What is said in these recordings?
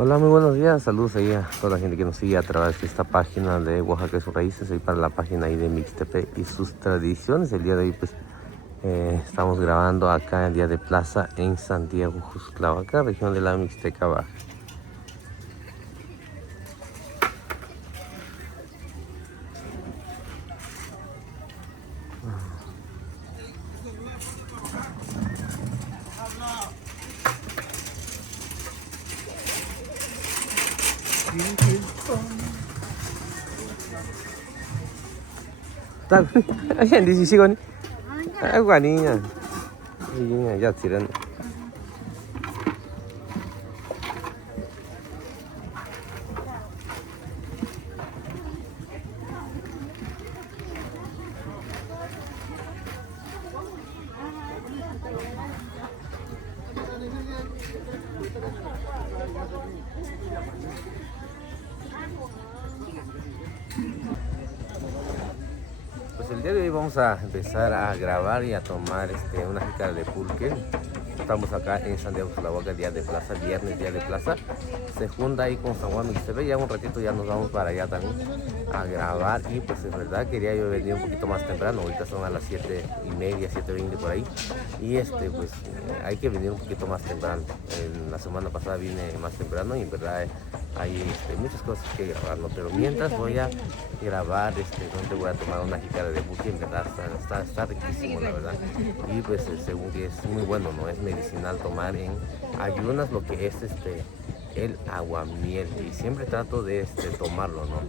Hola, muy buenos días, saludos ahí a toda la gente que nos sigue a través de esta página de Oaxaca y sus raíces, ahí para la página ahí de Mixtepe y sus tradiciones. El día de hoy pues estamos grabando acá en Día de Plaza en Santiago Juxtlahuaca, región de la Mixteca Baja. Tal, ayan di sisi ko ni. Ay, kanina. Ayun nga, ya tiran. Pues el día de hoy vamos a empezar a grabar y a tomar una jícara de pulque. Estamos acá en Santiago Juxtlahuaca, Día de Plaza, viernes, Día de Plaza. Se junta ahí con San Juan Mixtepe, ya un ratito ya nos vamos para allá también a grabar. Y pues en verdad quería yo venir un poquito más temprano, ahorita son a las 7:30, 7:20 por ahí. Y pues hay que venir un poquito más temprano. La semana pasada vine más temprano y en verdad hay muchas cosas que grabar, ¿no? Pero mientras voy a grabar donde voy a tomar una jícara de pulque, en verdad está riquísimo, la verdad. Y pues según que es muy bueno, ¿no? Es medicinal tomar en ayunas lo que es el aguamiel, y siempre trato de tomarlo, ¿no?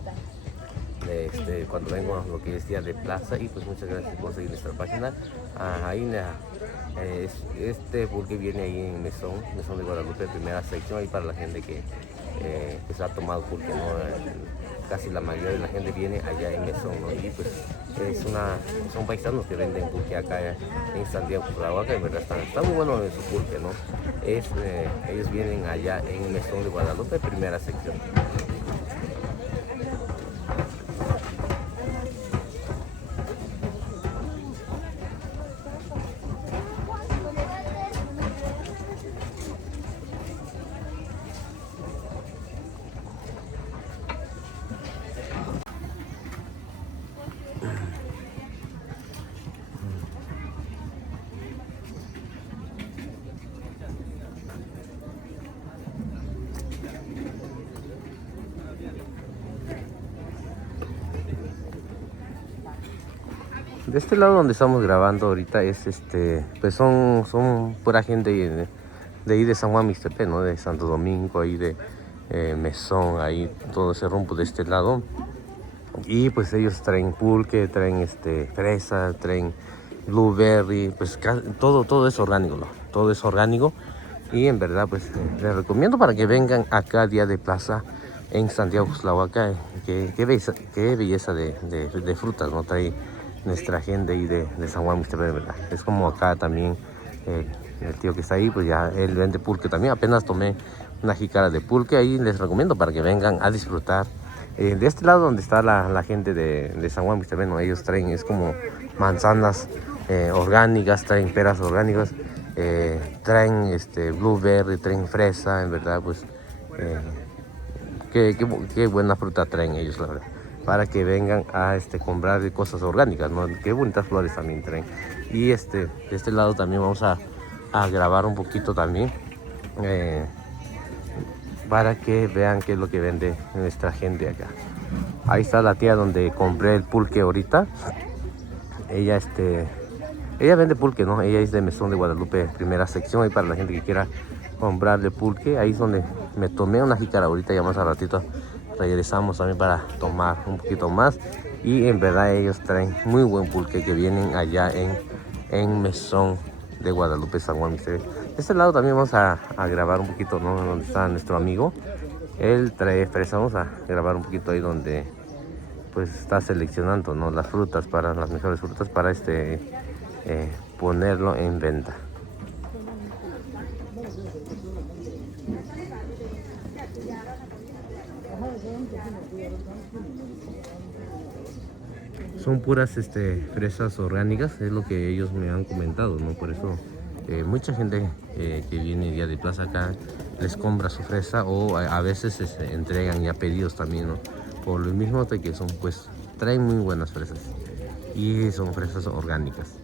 Cuando vengo a lo que es Día de Plaza. Y pues muchas gracias por seguir nuestra página. Ahí pulque viene ahí en Mesón de Guadalupe, primera sección, ahí para la gente que se ha tomado pulque, ¿no? Casi la mayoría de la gente viene allá en Mesón, ¿no? Y pues son paisanos que venden pulque acá en Santiago Juxtlahuaca. En verdad está muy bueno su pulque, ¿no? Ellos vienen allá en Mesón de Guadalupe, primera sección. De este lado donde estamos grabando ahorita es pues son pura gente de ahí de San Juan Mixtepe, ¿no? De Santo Domingo, ahí de Mesón, ahí todo ese rumbo de este lado. Y pues ellos traen pulque, traen fresa, traen blueberry, pues todo es orgánico, ¿no? Todo es orgánico. Y en verdad pues les recomiendo para que vengan acá Día de Plaza en Santiago Juxtlahuaca. Qué belleza de frutas, ¿no? Trae nuestra gente ahí de San Juan Mixtepe, de verdad. Es como acá también el tío que está ahí, pues ya él vende pulque también. Apenas tomé una jícara de pulque, ahí les recomiendo para que vengan a disfrutar. De este lado donde está la gente de San Juan Mixtepe, ¿no? Ellos traen, es como manzanas orgánicas, traen peras orgánicas, traen blueberry, traen fresa, en verdad pues qué buena fruta traen ellos, la verdad, para que vengan a comprar cosas orgánicas, ¿no? Qué bonitas flores también traen. Y de este lado también vamos a grabar un poquito también, para que vean qué es lo que vende nuestra gente acá. Ahí está la tía donde compré el pulque ahorita. Ella vende pulque, ¿no? Ella es de Mesón de Guadalupe, primera sección, ahí para la gente que quiera comprarle pulque. Ahí es donde me tomé una jícara ahorita, ya más a ratito regresamos también para tomar un poquito más. Y en verdad ellos traen muy buen pulque que vienen allá en Mesón de Guadalupe, San Juan Mixtepe. De este lado también vamos a grabar un poquito, ¿no? Donde está nuestro amigo, él trae fresa. Vamos a grabar un poquito ahí donde pues está seleccionando, ¿no? Las frutas, para las mejores frutas para ponerlo en venta. Son puras fresas orgánicas, es lo que ellos me han comentado, ¿no? Por eso mucha gente que viene Día de Plaza acá les compra su fresa o a veces entregan ya pedidos también, ¿no? Por lo mismo de que son, pues, traen muy buenas fresas y son fresas orgánicas.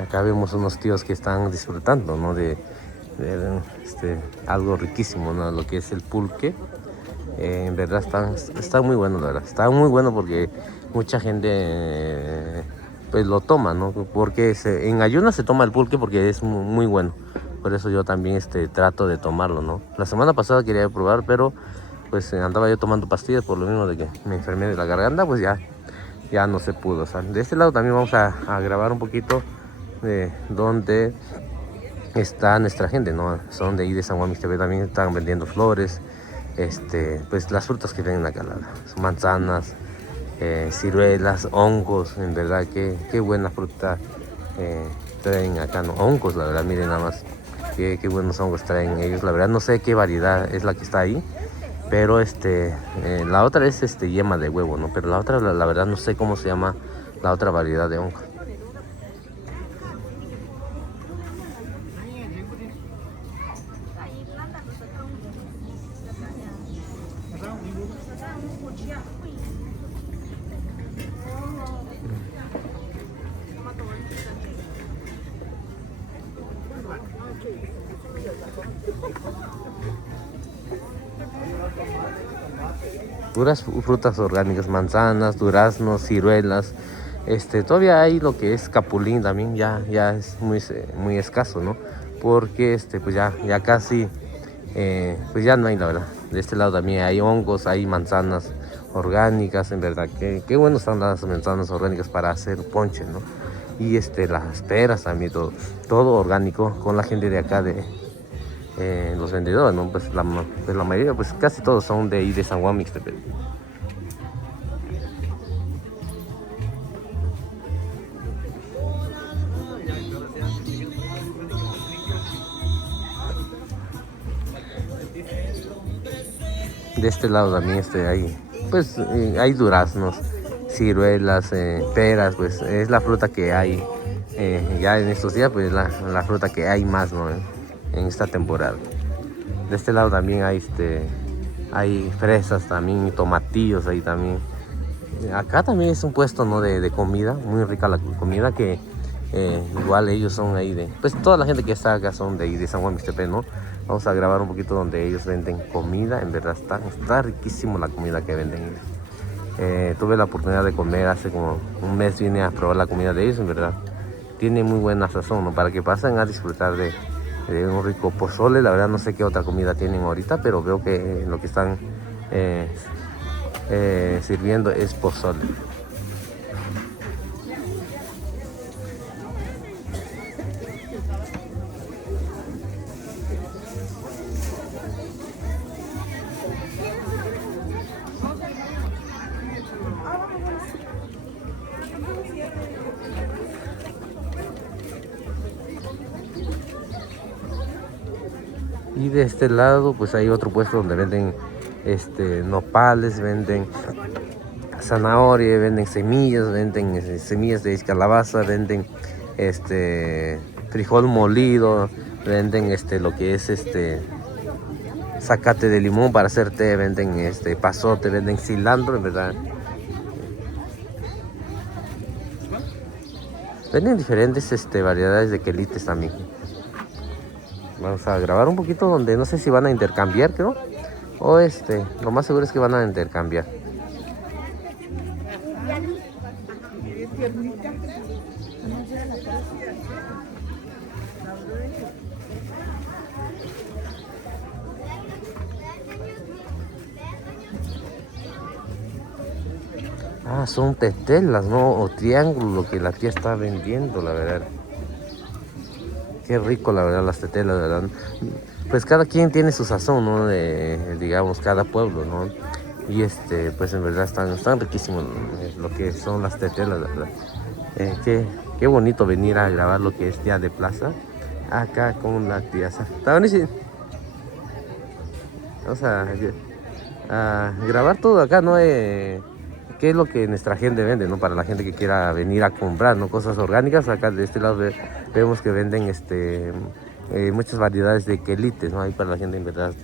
Acá vemos unos tíos que están disfrutando, ¿no? de algo riquísimo, ¿no? Lo que es el pulque. En verdad está muy bueno, la verdad. Está muy bueno porque mucha gente pues lo toma, ¿no? Porque en ayunas se toma el pulque porque es muy bueno. Por eso yo también trato de tomarlo, ¿no? La semana pasada quería probar, pero pues andaba yo tomando pastillas por lo mismo de que me enfermé de la garganta, pues ya no se pudo. O sea, de este lado también vamos a grabar un poquito de donde está nuestra gente, ¿no? Son de ahí de San Juan Mixtepec, también están vendiendo flores, pues las frutas que venden acá, manzanas, ciruelas, hongos, en verdad, qué buena fruta traen acá, ¿no? Hongos, la verdad, miren nada más, qué buenos hongos traen ellos, la verdad, no sé qué variedad es la que está ahí, pero la otra es yema de huevo, ¿no? Pero la otra, la verdad, no sé cómo se llama la otra variedad de hongos. Puras frutas orgánicas, manzanas, duraznos, ciruelas. Todavía hay lo que es capulín también, ya es muy escaso, ¿no? Porque pues ya casi, pues ya no hay, la verdad. De este lado también hay hongos, hay manzanas orgánicas, en verdad. Qué bueno están las manzanas orgánicas para hacer ponche, ¿no? Y las peras también, todo orgánico, con la gente de acá los vendedores, ¿no? Pues la mayoría, pues casi todos son de ahí de San Juan Mixtepec. De este lado también hay, pues hay duraznos, ciruelas, peras, pues es la fruta que hay ya en estos días, pues la fruta que hay más, ¿no? En esta temporada. De este lado también hay fresas también, tomatillos ahí también. Acá también es un puesto, ¿no? de comida, muy rica la comida que igual ellos son ahí pues toda la gente que está acá son de ahí de San Juan Mixtepec, ¿no? Vamos a grabar un poquito donde ellos venden comida, en verdad está riquísimo la comida que venden ellos. Tuve la oportunidad de comer hace como un mes, vine a probar la comida de ellos, en verdad. Tiene muy buena sazón, ¿no? Para que pasen a disfrutar de un rico pozole. La verdad no sé qué otra comida tienen ahorita, pero veo que lo que están sirviendo es pozole. Y de este lado pues hay otro puesto donde venden nopales, venden zanahoria, venden semillas, venden semillas de calabaza, venden frijol molido, venden lo que es zacate de limón para hacer té, venden pasote, venden cilantro, en verdad. Venden diferentes variedades de quelites también. Vamos a grabar un poquito donde no sé si van a intercambiar, creo. O lo más seguro es que van a intercambiar. Ah, son tetelas, ¿no? O triángulo lo que la tía está vendiendo, la verdad. Qué rico, la verdad, las tetelas, la verdad. Pues cada quien tiene su sazón, ¿no? Digamos, cada pueblo, ¿no? Y pues en verdad están riquísimos lo que son las tetelas, la verdad. Qué qué bonito venir a grabar lo que es Día de Plaza acá con la tía Sara. ¿Está buenísimo? Vamos a grabar todo acá, ¿no? ¿Qué es lo que nuestra gente vende, ¿no? Para la gente que quiera venir a comprar, ¿no? Cosas orgánicas. Acá de este lado vemos que venden muchas variedades de quelites, ¿no? Ahí para la gente en verdad,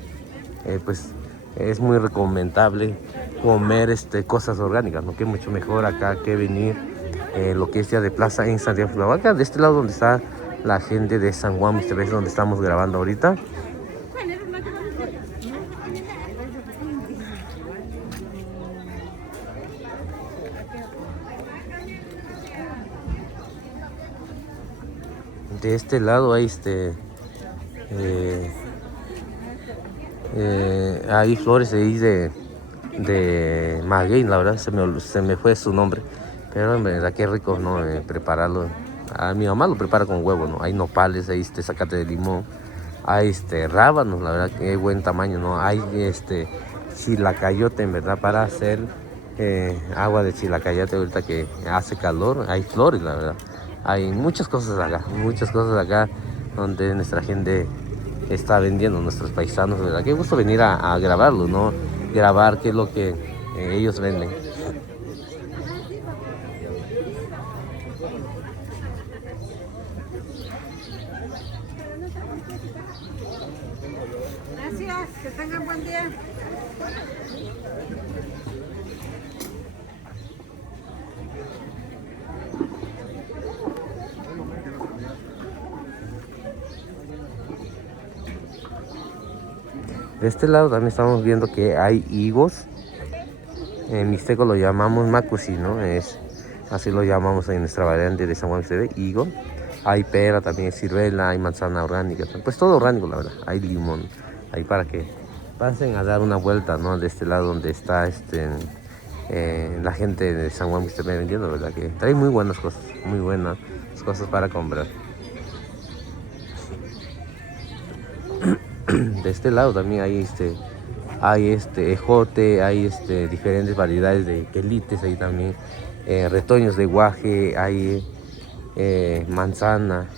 pues es muy recomendable comer cosas orgánicas, ¿no? Que es mucho mejor acá que venir lo que es Día de Plaza en Santiago de Acá de este lado donde está la gente de San Juan, Mr. P, donde estamos grabando ahorita. De este lado hay hay flores ahí de maguey, la verdad se me fue su nombre, pero en verdad qué rico, ¿no? Prepararlo. A mi mamá lo prepara con huevo, ¿no? Hay nopales, hay zacate de limón, hay rábanos, la verdad que hay buen tamaño, ¿no? Hay chilacayote, en verdad, para hacer agua de chilacayote ahorita que hace calor. Hay flores, la verdad. Hay muchas cosas acá donde nuestra gente está vendiendo, nuestros paisanos, ¿verdad? Qué gusto venir a grabarlo, ¿no? Grabar qué es lo que ellos venden. Gracias, que tengan buen día. De este lado también estamos viendo que hay higos. En mixteco lo llamamos macusi, ¿no? Así lo llamamos en nuestra variante de San Juan de higo. Hay pera, también hay ciruela, hay manzana orgánica. Pues todo orgánico, la verdad. Hay limón. Ahí para que pasen a dar una vuelta, ¿no? De este lado donde está la gente de San Juan que está vendiendo, ¿verdad? Que trae muy buenas cosas para comprar. De este lado también hay ejote, hay diferentes variedades de quelites ahí también, retoños de guaje, hay manzana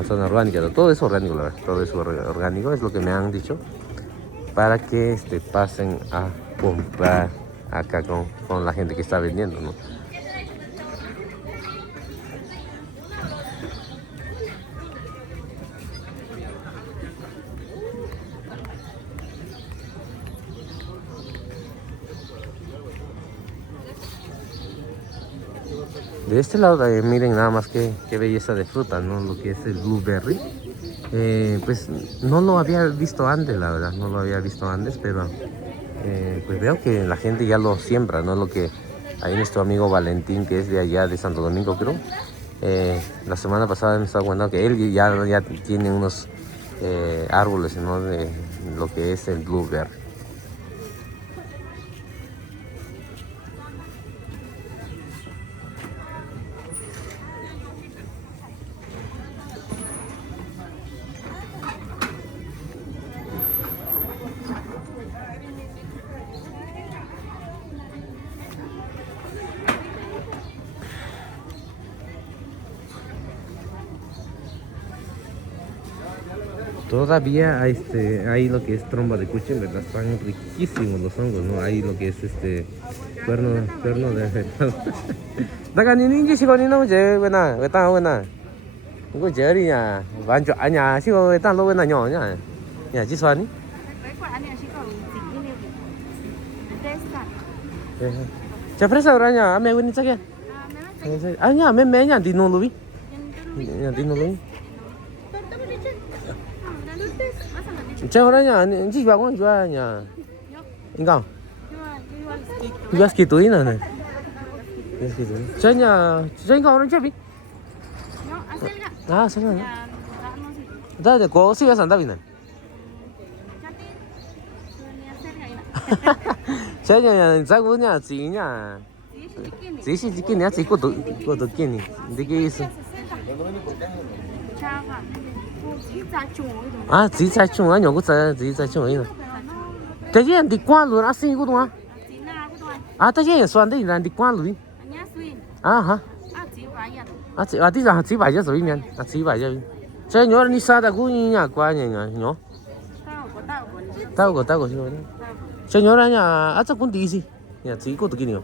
orgánica, todo eso orgánico, la verdad, todo eso orgánico es lo que me han dicho para que pasen a comprar acá con la gente que está vendiendo, ¿no? De este lado miren nada más qué belleza de fruta, ¿no? Lo que es el blueberry. Pues no lo había visto antes, la verdad, no lo había visto antes, pero pues veo que la gente ya lo siembra, ¿no? Lo que hay nuestro amigo Valentín, que es de allá de Santo Domingo, creo. La semana pasada me estaba contando que él ya tiene unos árboles, ¿no? De lo que es el blueberry. Todavía hay lo que es tromba de cuche, en verdad están riquísimos los hongos, ¿no? Hay lo que es cuerno de Daga ni ninji sigo ni no je buena, buena. Ngo jeri ya, banjo anya sigo wetan lo buena nyo nya. Ya ji swani. Cha fresa oranya ame wini chakya. Anya me nya di no lubi. Ya di no lubi. Cha oranya ni ji ba gon jua nya. Ingao. Jual segitu ini nih. Segitu. Saya nggak orang cabi. Ah, sana. Ada kok sih biasa tapi nih. Saya jagonya cinya. Cici cikin ya ciku tuh kini. Dikit itu. Ah, cici chung ah nyok cici chung ini. Tapi yang di kuala lu asing itu tuh. Ah, tapi yang suan deh yang di kuala lu. Ah, ha. À tí là chỉ vài giờ rồi miền, chỉ vài giờ. Chơi nhỏ đi xa đã cũng nhà qua nhà nhỏ. Tao có chứ. Chơi nhỏ ra nhà, chắc cũng tí gì. Nhà chỉ có được cái nhiều.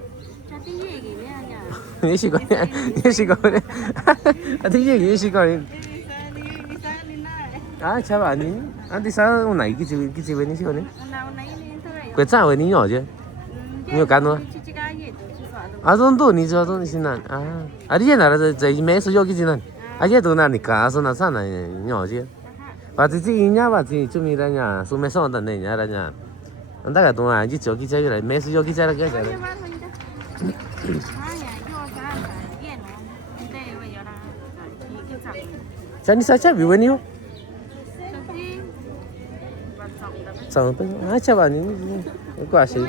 ये 시간에 어떻게 이 시간에 아 참 아니 안디 사 오나 이게 집에 니 시간에 괜찮아 왜 니요 어제 니요 간노 아 돈도 니저 돈 신난 아 아리에 나라서 저희 매서 여기 지난 아예 돈 나니까 아서나 사나 니 어제 바지 이냐 바지 좀 이라냐 소매서 온다네 냐라냐 안다가 돈 아지 저기 저기라 매서 여기 자라 가자 Saan sa chabi wani ho? Sao pe? Ah, chava ni. Ko así.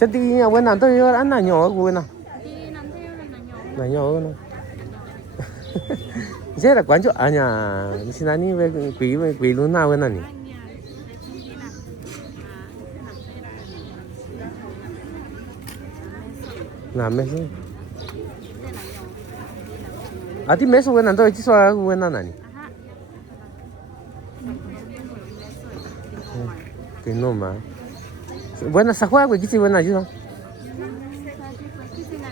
Chati ya buena to yo ana nhỏ buena. Na nhỏ no. Thế là quán chỗ à nhà xin anh về quý luôn nào bên này. Làm mấy gì? À thì mấy số bên nào tôi chỉ số bên nào này. Cái nôm mà. Bên nào sao khoa cái gì bên nào chứ không?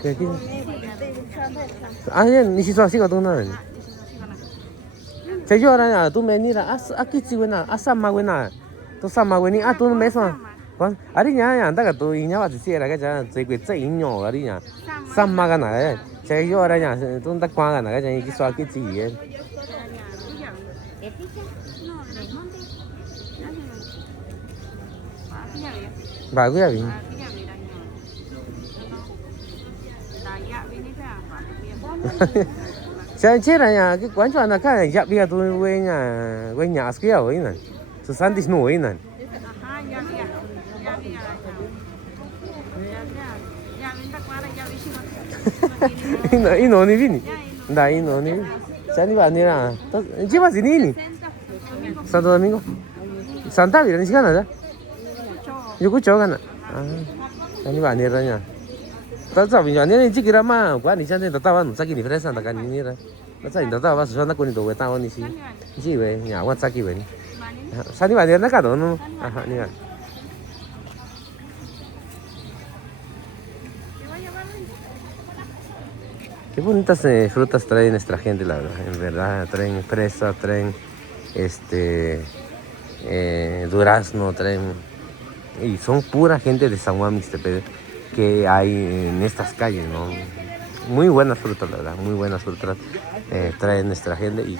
Cái gì? À thế你是说这个东南？这就那都没你了啊个gì bên nào? À什么bên nào?都什么bên你啊都没说。건 아니 냐 안다가 또 이냐 와서 씨라 가자 저기 저 인요 아니냐 삼마가 나래 제가 요 알아냐 돈 닦아가 나가자 이게 쏴게 지에 바구야 빈 제라냐 그 관주 하나 가 잡이야 또 왜냐 아스키야 왜는 저 산디스 노 왜는 Ino ni vini. Da ino ni. Sani ba ni na. Lleva sini ni. Santo Domingo. Santa Vila ni sikan ada. Yuku chokan. Ah. Sani ba ni ranya. Ta sa bin ni ni kira ma, kwa ni chante ta wa no saki ni fresa ta kan ni ra. Ta sa ta wa so na ko ni do we ta wa ni si. Ji we nya wa saki we ni. Sani ba ni na ka do no. Aha ni ga. Qué bonitas frutas trae nuestra gente, la verdad, en verdad, traen fresa, traen durazno, traen, y son pura gente de San Juan Mixtepec que hay en estas calles, ¿no? Muy buenas frutas, la verdad, muy buenas frutas trae nuestra gente y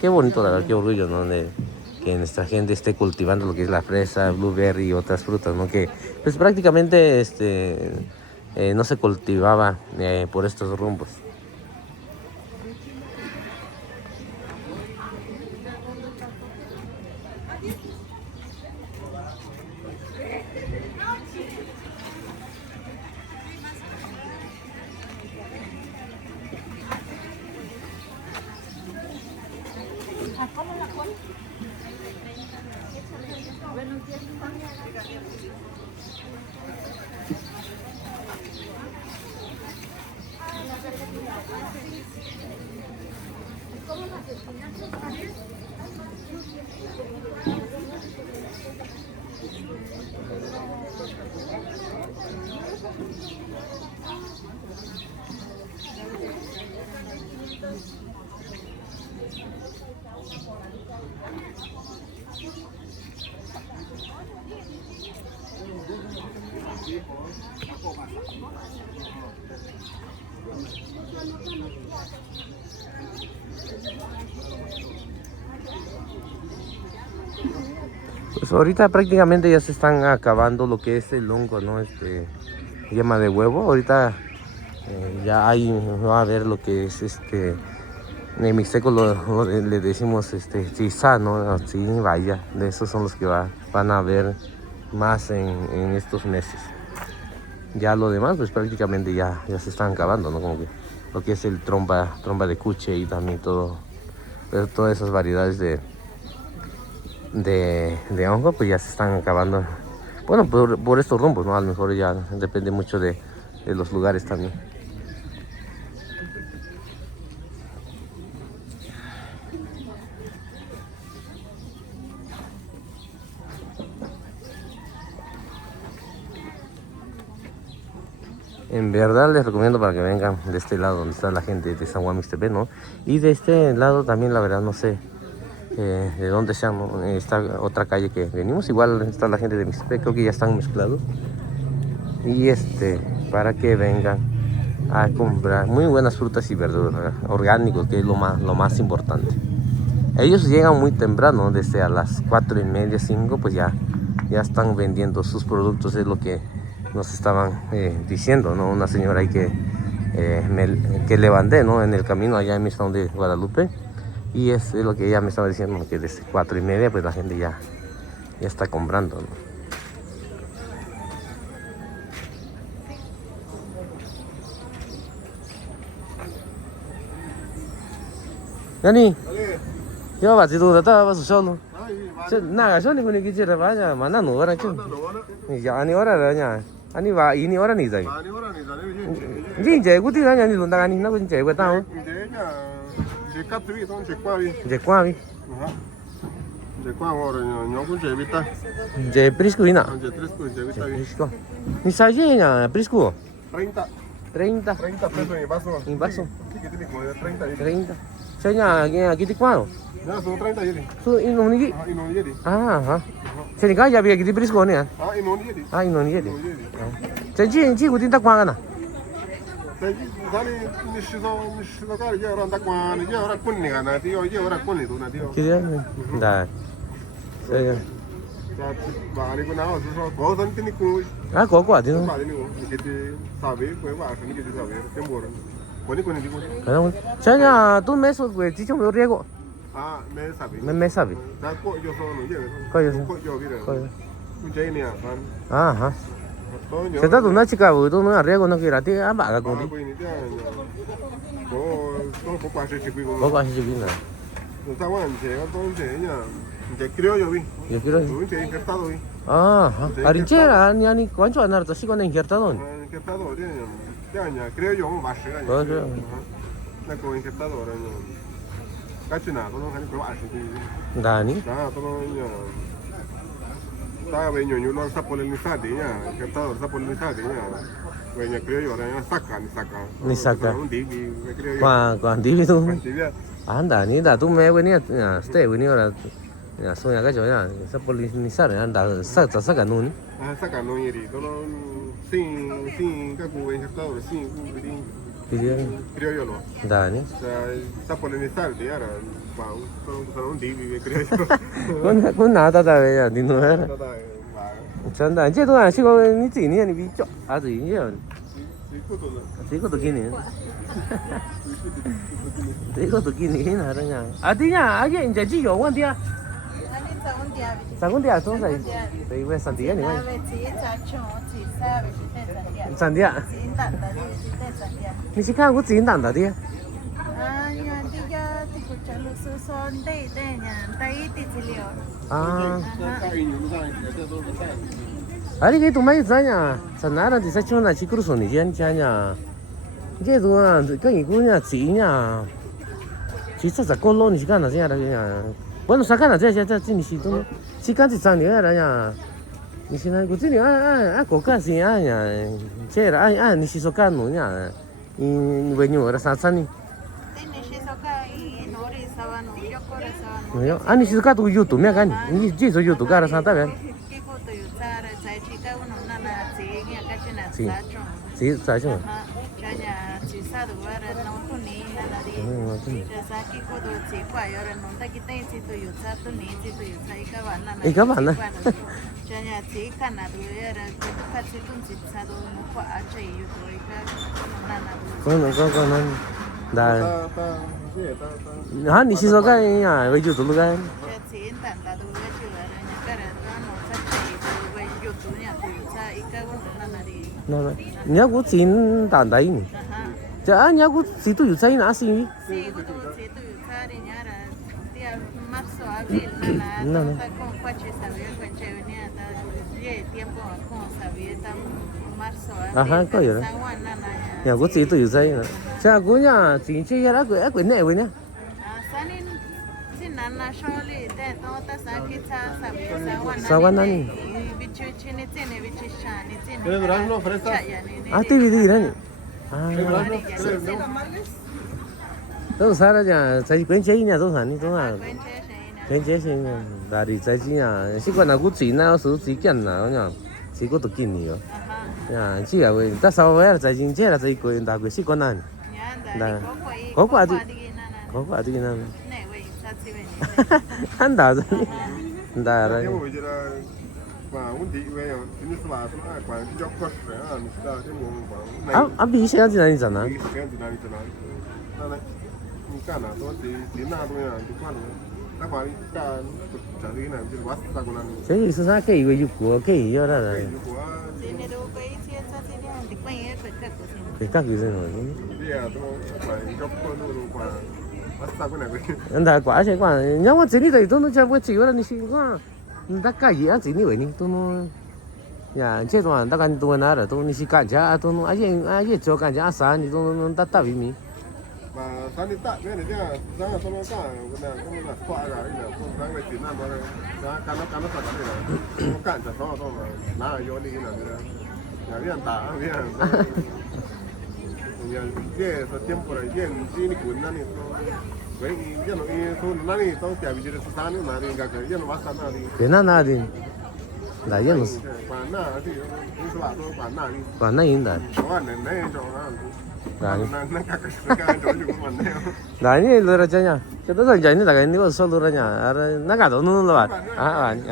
qué bonito, la verdad, qué orgullo, ¿no? Que nuestra gente esté cultivando lo que es la fresa, blueberry y otras frutas, ¿no? Que pues prácticamente no se cultivaba por estos rumbos. Pues ahorita prácticamente ya se están acabando lo que es el hongo, ¿no? Yema de huevo. Ahorita ya hay, va a haber lo que es en mixteco le decimos chizá, ¿no? Así, vaya, de esos son los que van a haber más en estos meses. Ya lo demás, pues prácticamente ya se están acabando, ¿no? Como que lo que es el trompa de cuche y también todas esas variedades de hongo, pues ya se están acabando Bueno, por estos rumbos, ¿no? A lo mejor ya depende mucho de los lugares también. En verdad les recomiendo para que vengan de este lado donde está la gente de San Juan Mixtepec, ¿no? Y de este lado también, la verdad, no sé de dónde sea, ¿no? Esta otra calle que venimos, igual está la gente de Mixtepec, creo que ya están mezclados. Y para que vengan a comprar muy buenas frutas y verduras orgánicos, que es lo más importante. Ellos llegan muy temprano, desde a las 4:30, 5, pues ya están vendiendo sus productos, es lo que nos estaban diciendo, ¿no? Una señora ahí que levanté, ¿no? En el camino allá en mi estado de Guadalupe. Y es lo que ella me estaba diciendo, que desde 4:30 pues la gente ya está comprando, ¿no? Yani, yo va a decir tú vas a solo. Naga, yo ni con ni quiere vaya, mana no ahora que. Ya ani ahora ya. Ani va ini ahora ni dai. Jin je guti na ni lunda ni na ko je ko ta. Je katri ton je kwavi. Je kwavi. Je kwa ora nyo ku je vita. Je prisco ina. Je trisco je vita. Prisco. Ni sa je na prisco. 30. 30. 30 pesos en vaso. En vaso. ¿Qué tiene como de 30? 30. Saya aquí te cuadro. Ya son 30 yeri. So inom ni. Ah, ino yeri. Ah. Saya ka ya bi aquí te prisco ne. Ah, ino yeri. Ah, inom ni. Ji guti ta kwa na. Dani nishizo kari je ora ndakwa ni je ora kunni kana dio je ora kunni tu na dio. Kira. Da. Saya. Ba ni kuna o so ko san tini ku. Ah, ko ko adino. Ba ni ku ni te sabe ko ba ni ke sabe temor. Ko ni di ku. Kana. Saya tu meso que chicho me riego. Ah, me sabe. Me sabe. Da ko yo so no je. Ko yo. Ko yo vire. Ko yo. Ku je ni a fan. Ajá. Se está una chica, tú no arriesgo no quiero a ti, a vaga con ti. Poco así chiquito. Poco así chiquito. No está bueno, entonces ya. Ya creo yo vi. Yo quiero. Yo vi injertado vi. Ajá. Arinchera, ni cuánto ganar, así con injertado. Injertado, ya creo yo va a ser. Pues creo. La con injertado, cachina, no kan ko así. Dani. Da, todo ya. Estaba veño yo lo sapo el nisati ya, que estaba sapo el nisati ya. Veño creo yo ahora saca. Ni saca. Un divi, me creo yo. Cuando divi tú. Divia. Anda, ni da tú me venía, este venía ahora. Ya soy acá yo ya, esa polinizar, anda, saca nun. Ah, saca no yeri, todo sin que cu injertado, sin creo yo lo. Dani. O sea, sapo el nisati ahora, para un divi, me creo yo. Con nada todavía, ni no era. Chanda, ¿qué tú haces con ni ti ni bicho? Ah, sí, ya. Sí, con tu kini. Sí, con tu kini, nada ya. Ah, tía, ayer en Jeji yo, ¿cuánto día? Segundo día, son seis. Te iba a Santiago, ni más. Santiago. Ni siquiera un sin tanta tía. Ah. Ari cái tụi mấy nhà, sản nát là thì sẽ cho là chỉ cruzo này chứ cha nhà. Cái tụi cái gì cũng nhà chỉ nhà. Chỉ sợ sợ con lôn chỉ cần là thế là nhà. Bueno, sacan a这你是都，是干这3年了呀。你现在估计国家是呀，这了你是说干农呀？你为牛了3年。没有，你是干读 YouTube 咩干？你这做 YouTube 干了3大元。Sí, está hecho. ¿Y qué van a? Con da. Ah, ni si so cái nhà với YouTube cái. No. Nhớ của xin tàn đấy nhỉ? Chả nhớ của xin tôi sai nã xin. marzo, abril, nada, No, no. está como cuache sabía, cuache venía, ya tiempo como sabía, está marzo, Ajá, abril, có vậy đó. San Juan, nada. Nhà của chị tôiอยู่đây nè. Cha của nhà chị chơi ra cái này vậy nè. Sanin, si nana sholi, te tota sakita sabía, San Juan, San Juan nani? bichu chini tiene, bichu shani tiene. ¿Quieres durazno, fresa? Ah, te vi đi đấy. À, ¿Quieres durazno? ¿Quieres no? tôi sao ra nhà chị quen chơi nhà tôi hẳn đi tôi là quen chơi xem là đi chơi nhà, chỉ còn là cũng chỉ nào số chỉ kiện nào nhá, chỉ có được kiện nhiều. Nhà chỉ là vậy, ta sao vậy là chơi chơi là chơi quên đã quên chỉ còn nào. Có quả đi nào. Ăn đã rồi. Đã rồi. Tiempo que era para un día, bueno, tienes la para yo corre, está tiempo para. 아, 비 시간 지나니잖아. 이 시간 지나니잖아. 나는 그러니까 또 지나도야 두판. 딱 말이니까 자기는 이제 왔다고 나는. 저기 있어서 게 이거 있고 게 이어라. cái các cái gì rồi. Dia tu para yo corre para 왔다고 나고. Nda quả sẽ quả nếu mà chỉ đi thì tôi nó chơi với chị là đi xin quá ta cái gì á chỉ đi vậy đi tôi nó nhà chế toàn ta cần tôi nào rồi tôi đi xin cảnh cha tôi nó ai gì cho cảnh cha sáng thì tôi nó ta vì mình Mà sáng đi tạ cái này chứ sáng là tôi nó cả cái này cũng là khoa cả cái này tôi sáng về chỉ làm đó sáng cắn nó thật cái này nó cản chặt nó thôi mà ná vô đi cái nào nữa nhà đi ăn tạ đi ăn nhà cái số tiempo này cái gì ni cuốn nani vậy cái nó số nani tôi chả bị gì sáng nữa mà đi cái cái nó bắt sáng đi cái nào đi là yên rồi bản na thì cái là tôi bản na đi quả này yên đấy đó này này cho nó nó cái chỗอยู่มันเนี่ย 나니 노래자냐 저도 이제 나가 있는 거 솔로라냐 나가 너는 봐 아니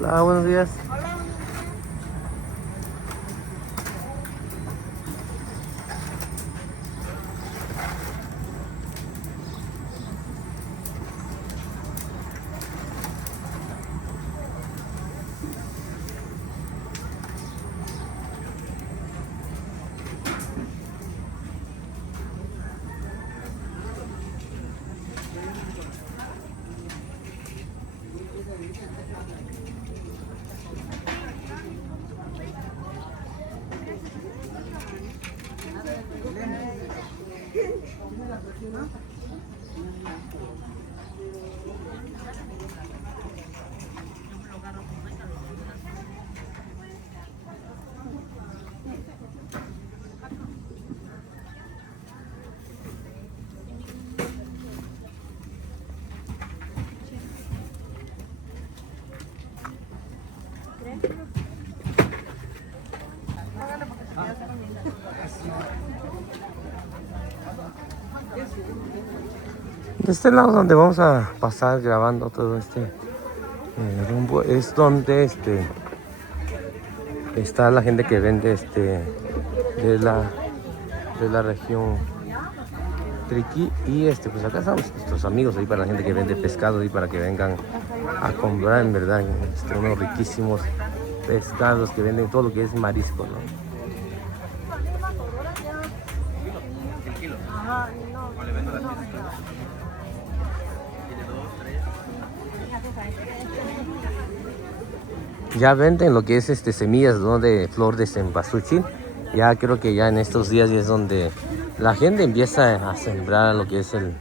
Hola, buenos días. De este lado donde vamos a pasar grabando todo este rumbo es donde está la gente que vende de la región Triqui y pues acá estamos nuestros amigos ahí para la gente que vende pescado y para que vengan a comprar en verdad unos riquísimos pescados que venden todo lo que es marisco, ¿no? Ya venden lo que es semillas, ¿no? De flor de cempasúchil. Ya creo que ya en estos días ya es donde la gente empieza a sembrar lo que es el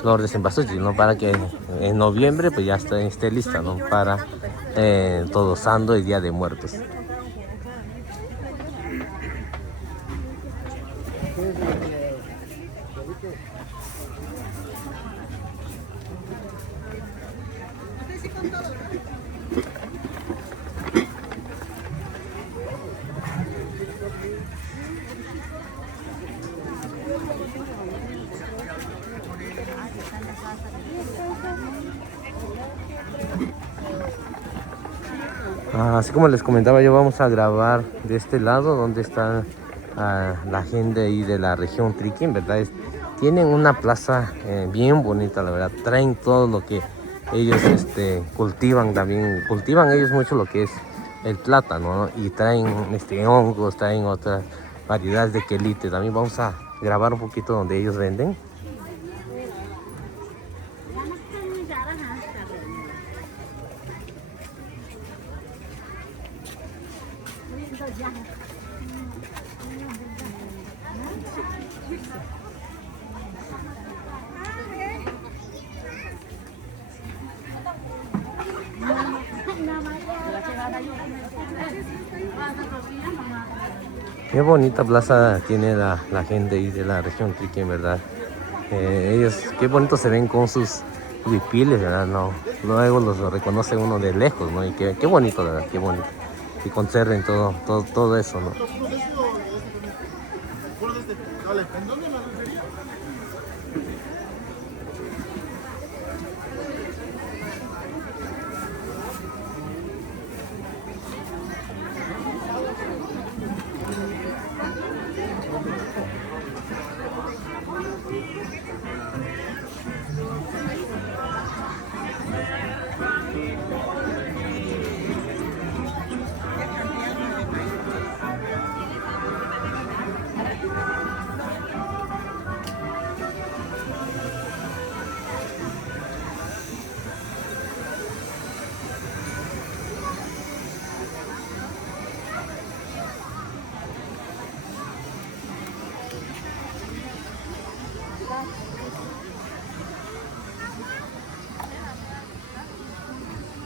flor de cempasúchil, ¿no? Para que en noviembre pues ya esté lista, ¿no? Para Todo Santo y Día de Muertos. Así como les comentaba, yo vamos a grabar de este lado donde está la gente ahí de la región Triquín, ¿verdad? Tienen una plaza bien bonita, la verdad. Traen todo lo que ellos cultivan también. Cultivan ellos mucho lo que es el plátano, ¿no? Y traen hongos, traen otras variedades de quelite. También vamos a grabar un poquito donde ellos venden. Qué bonita plaza tiene la gente ahí de la región Triquín, ¿verdad? Ellos, qué bonito se ven con sus huipiles, ¿verdad? No, luego los reconoce uno de lejos, ¿no? Y qué bonito, ¿verdad? Qué bonito. Y conserven todo eso, ¿no?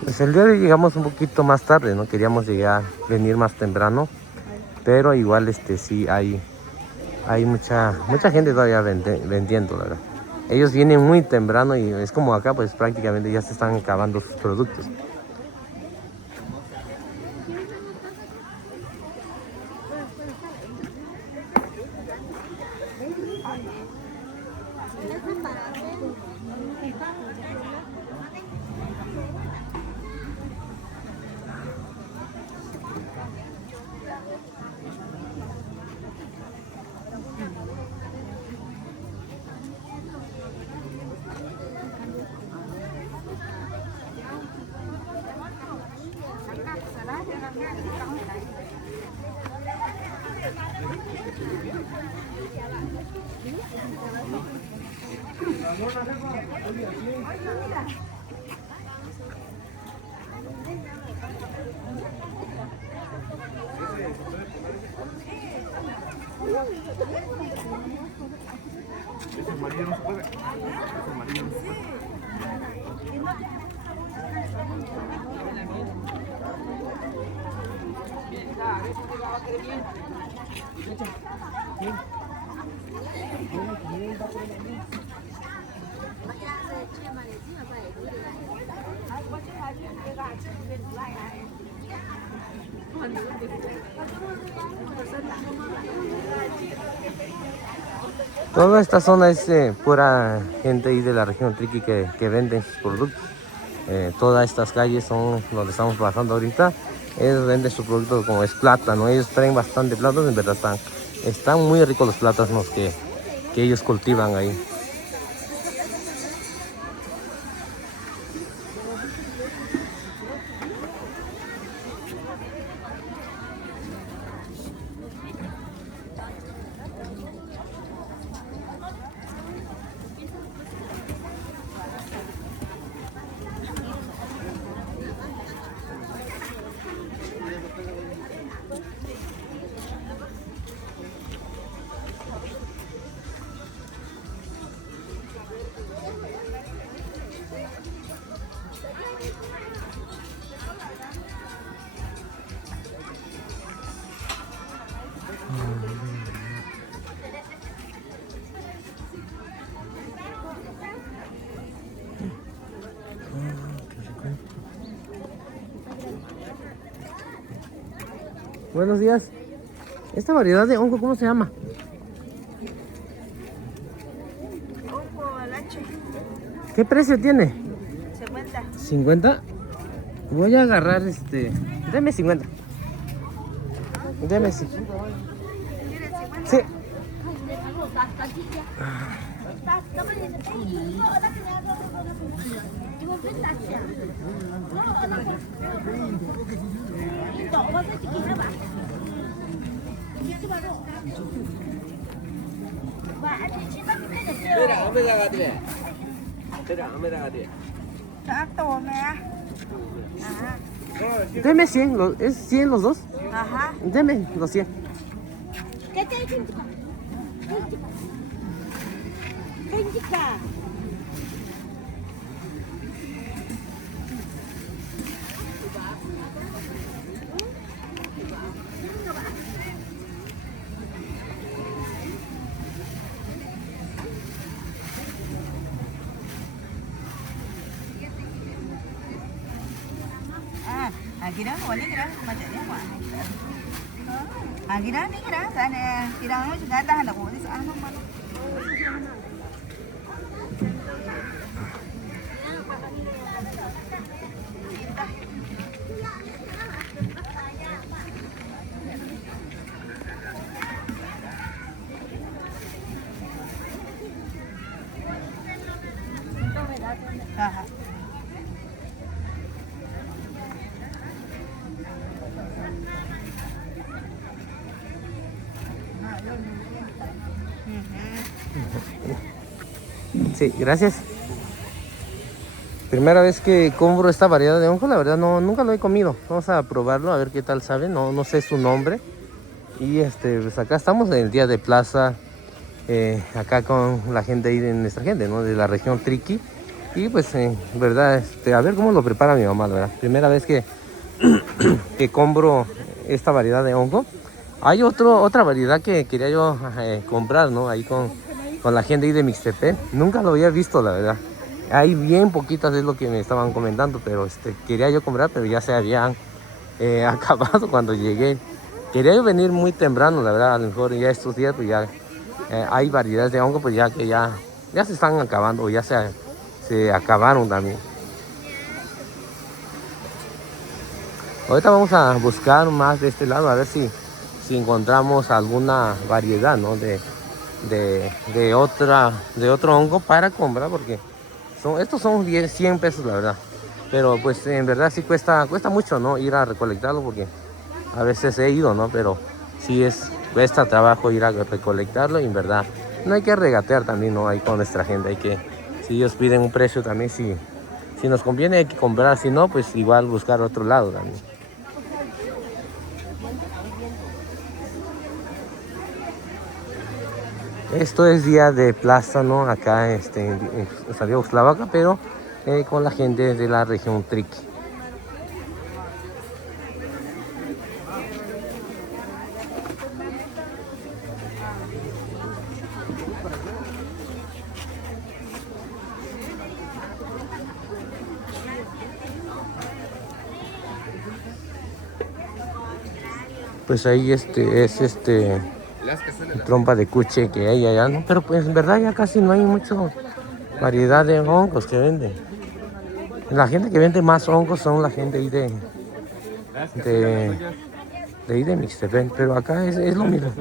Pues el día de hoy llegamos un poquito más tarde, ¿no? Queríamos venir más temprano, pero igual sí hay mucha gente todavía vendiendo, la verdad. Ellos vienen muy temprano y es como acá, pues prácticamente ya se están acabando sus productos. Toda esta zona es pura gente ahí de la región Triqui que venden sus productos. Todas estas calles son donde estamos pasando ahorita. Ellos venden sus productos como es plátano. Ellos traen bastante plátanos, en verdad están muy ricos los plátanos que ellos cultivan ahí. Buenos días. ¿Esta variedad de hongo cómo se llama? Hongo alache, ¿Qué precio tiene? 50. 50. Voy a agarrar Deme 50. Deme sí. ¿Quieres 50? Sí. Tanto, mea. Ajá. Deme 100. ¿Es 100 los dos? Ajá. Deme los 100. Kira boleh kira macam ni apa? Kira ni kira sana kira macam juga dah nak boleh sana mana? Sí, gracias. Primera vez que compro esta variedad de hongo, la verdad nunca lo he comido. Vamos a probarlo a ver qué tal sabe. No sé su nombre. Y pues acá estamos en el día de plaza, acá con la gente ahí de nuestra gente, ¿no? De la región Triqui. Y pues verdad, a ver cómo lo prepara mi mamá, la verdad. Primera vez que compro esta variedad de hongo. Hay otra variedad que quería yo comprar, ¿no? Ahí con la gente ahí de Mixtepec. Nunca lo había visto, la verdad. Hay bien poquitas, es lo que me estaban comentando, pero quería yo comprar, pero ya se habían acabado cuando llegué. Quería yo venir muy temprano, la verdad. A lo mejor ya estos días pues ya hay variedades de hongo, pues ya que ya se están acabando, o ya se acabaron también. Ahorita vamos a buscar más de este lado, a ver si encontramos alguna variedad, ¿no? de otro hongo para comprar, porque estos son 100 pesos, la verdad. Pero pues en verdad sí cuesta mucho, ¿no? Ir a recolectarlo, porque a veces he ido, ¿no? Pero sí cuesta trabajo ir a recolectarlo, y en verdad no hay que regatear también, ¿no? Ahí con nuestra gente, si ellos piden un precio también, si nos conviene hay que comprar, si no, pues igual buscar otro lado también. Esto es día de plaza, ¿no? Acá en Santiago Xlavaca, pero con la gente de la región Triqui. Pues ahí es trompa de cuche que hay allá, ¿no? Pero pues en verdad ya casi no hay mucha variedad de hongos que venden. La gente que vende más hongos son la gente ahí de ahí de Mixtepec, pero acá es lo mismo.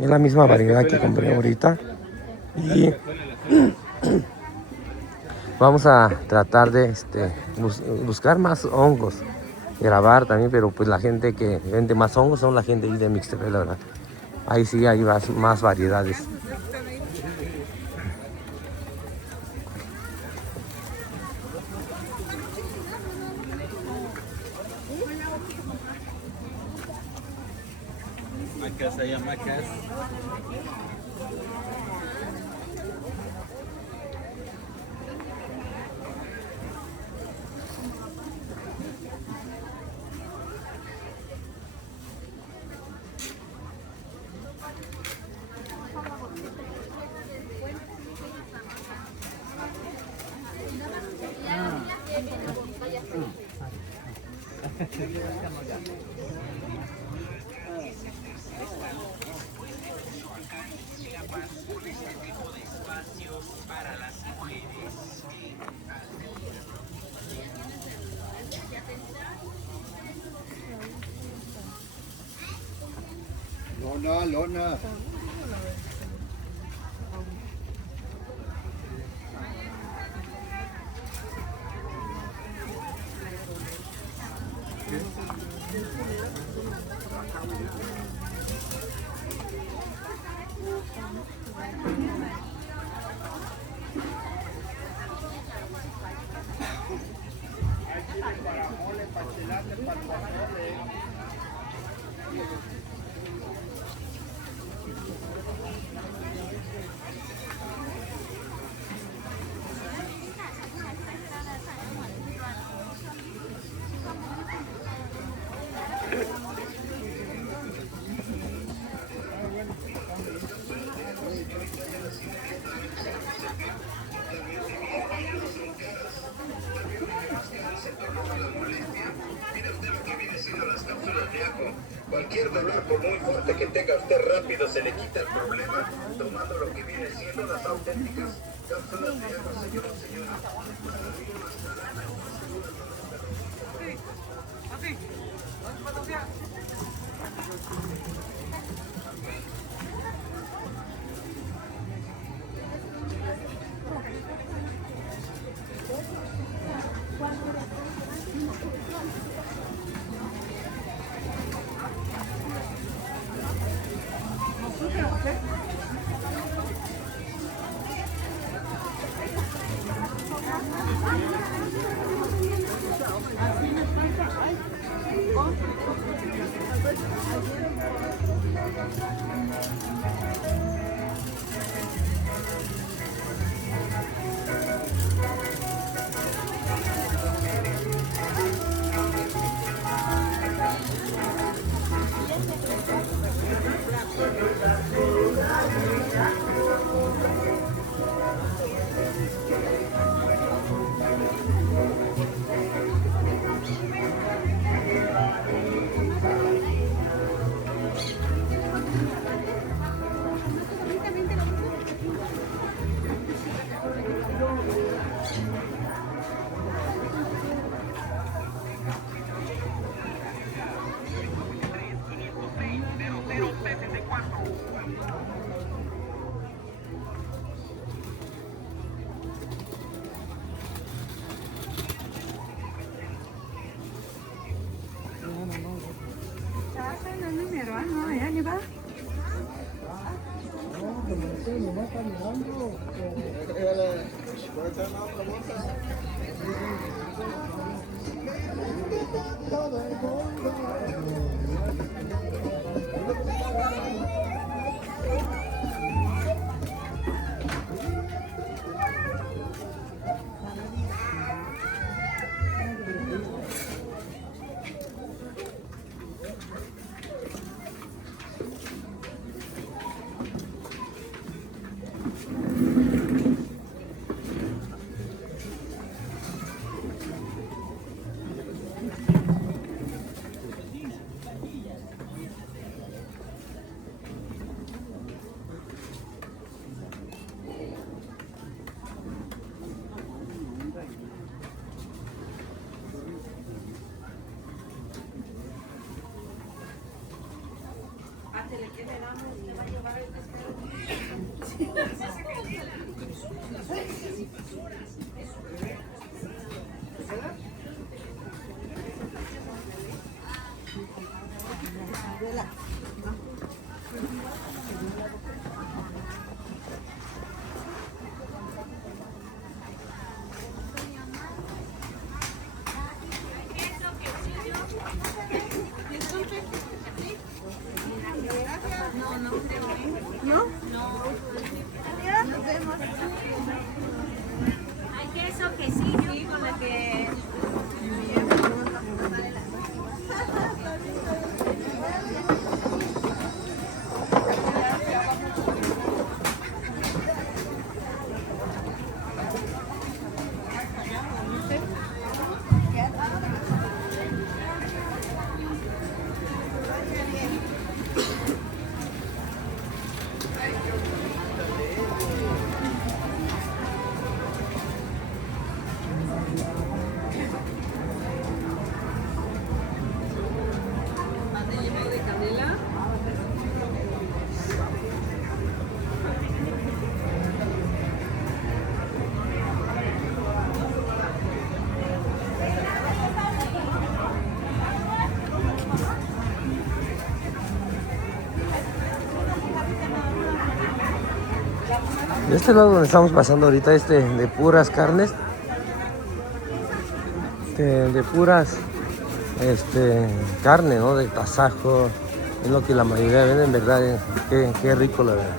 Es la misma variedad que compré ahorita. Y vamos a tratar de buscar más hongos, grabar también, pero pues la gente que vende más hongos son la gente ahí de Mixtepec, la verdad. Ahí sí hay más variedades. Lona, lona. Cualquier dolor, por muy fuerte que tenga usted, rápido se le quita el problema tomando lo que viene siendo las auténticas cápsulas de agua, señoras y señores. Hay queso, quesillo, con la que... De este lado donde estamos pasando ahorita es de puras carnes, de puras carne, ¿no? De tasajo, es lo que la mayoría venden, ¿verdad? Qué rico, la verdad.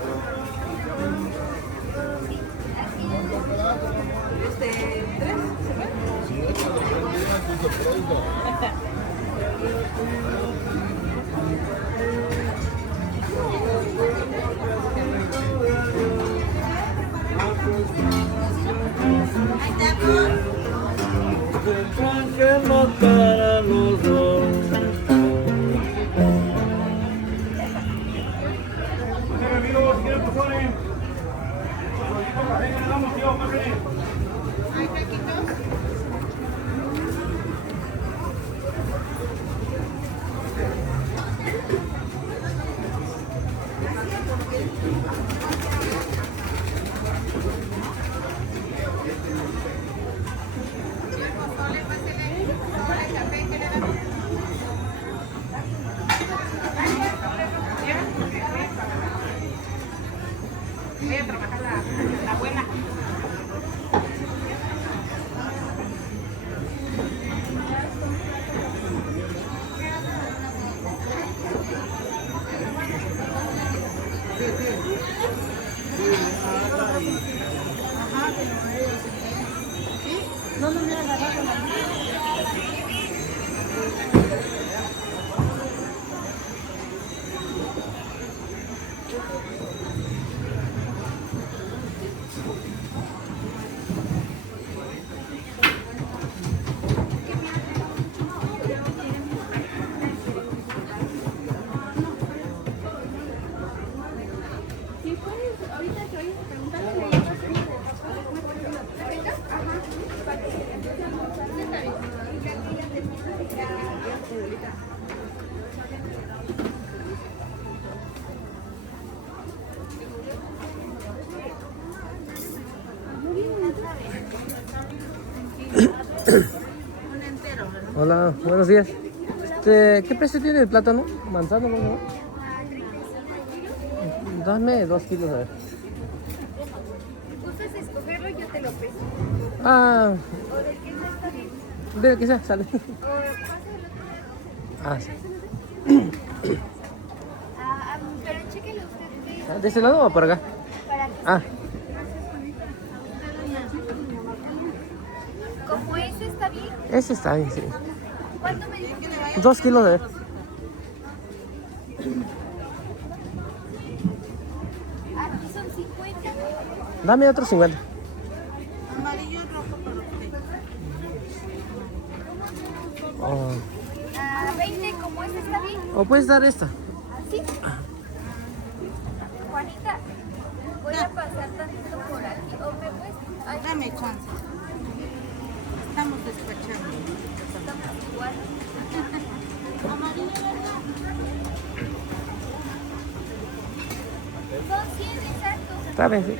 Hola, buenos días. ¿Qué precio tiene el plátano? Manzano, ¿no? Dame 2 kilos, a ver. ¿Gustas escogerlo? Yo te lo peso. Ah, ¿O del que no está bien? de que sea, sale. ¿O pasa el otro? Ah, sí. Pero chéquelo usted. ¿De este lado o por acá? Para que Ah, como ese está bien. ese está bien, sí. ¿Cuánto me dijo que le vaya? 2 kilos, a ver. Aquí son 50. Dame otro 50. Amarillo y rojo para usted. Oh. 20, como este está bien. ¿O puedes dar esta? ¿Sí? Juanita, voy a pasar tantito por aquí. ¿O me puedes? Ay, Dame chance. Estamos despachando. estamos igual. Son 100 exactos. Está bien, sí.